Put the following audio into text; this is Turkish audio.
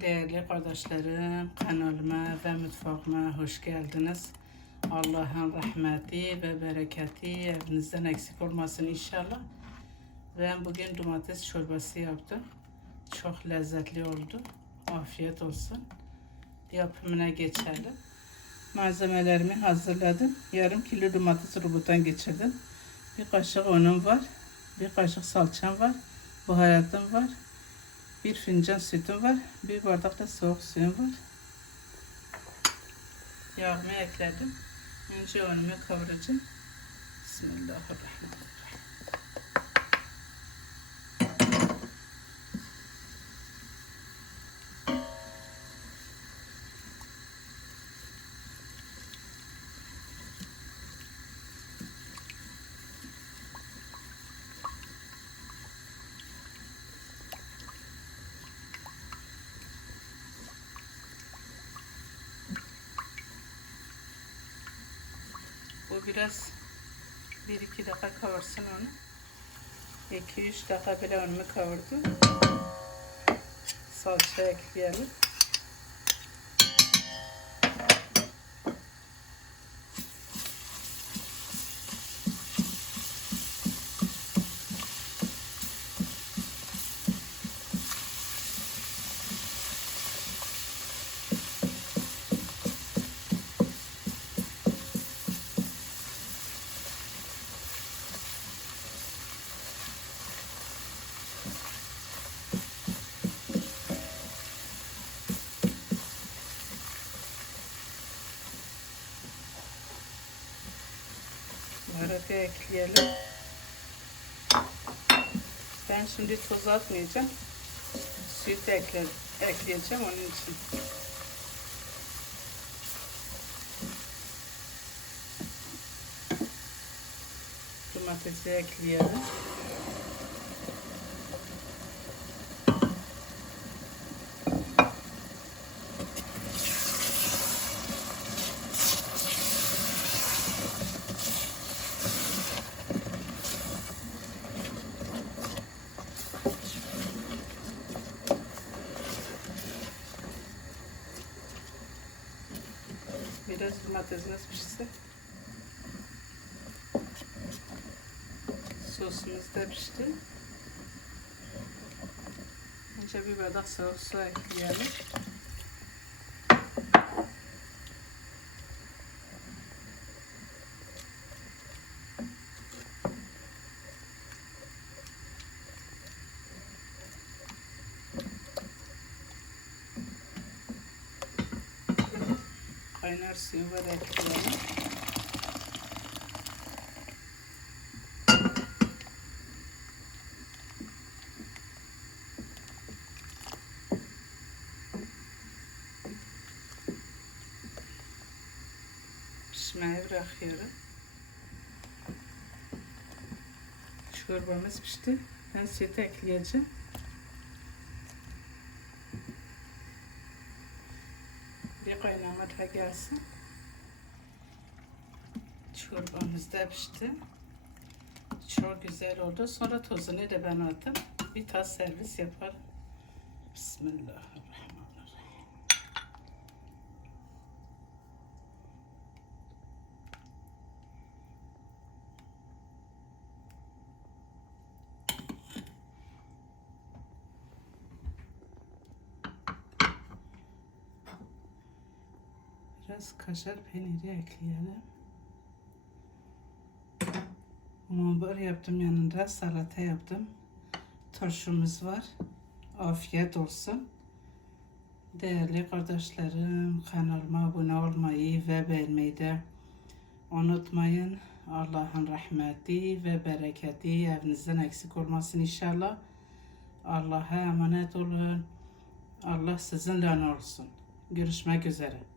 Değerli kardeşlerim, kanalıma ve mutfağıma hoş geldiniz. Allah'ın rahmeti ve bereketi evinizden eksik olmasın inşallah. Ben bugün domates çorbası yaptım. Çok lezzetli oldu. Afiyet olsun. Yapımına geçelim. Malzemelerimi hazırladım. Yarım kilo domates rubutan geçirdim. Bir kaşık unum var. Bir kaşık salçam var. Baharatım var. Bir fincan sütüm var. Bir bardak da soğuk suyum var. Yağımı ekledim. Önce unumu kavuracağım. Bismillahirrahmanirrahim. Biraz 1-2 dakika kavursun onu. 2-3 dakika bile unumu kavurdu. Salça ekleyelim. Baharatı ekleyelim. Ben şimdi tuz atmayacağım. Süt ekle, ekleyeceğim onun için. Domatesi ekleyelim. Biraz domatesimiz pişsin. Sosumuz da pişti. Önce bir bardak soğuk su ekleyelim. Kaynar suyu var ekleyelim. Pişmeye bırakıyorum. Çorbamız pişti. Ben süt ekleyeceğim. Da gelsin. Çorbamız da pişti. Çok güzel oldu. Sonra tozunu da ben attım. Bir tas servis yaparım. Bismillahirrahmanirrahim. Biraz kaşar peyniri ekleyelim. Mumbar yaptım yanında salata yaptım. Turşumuz var. Afiyet olsun. Değerli kardeşlerim kanalıma abone olmayı ve beğenmeyi de unutmayın. Allah'ın rahmeti ve bereketi evinizden eksik olmasın inşallah. Allah'a emanet olun. Allah sizinle olsun. Görüşmek üzere.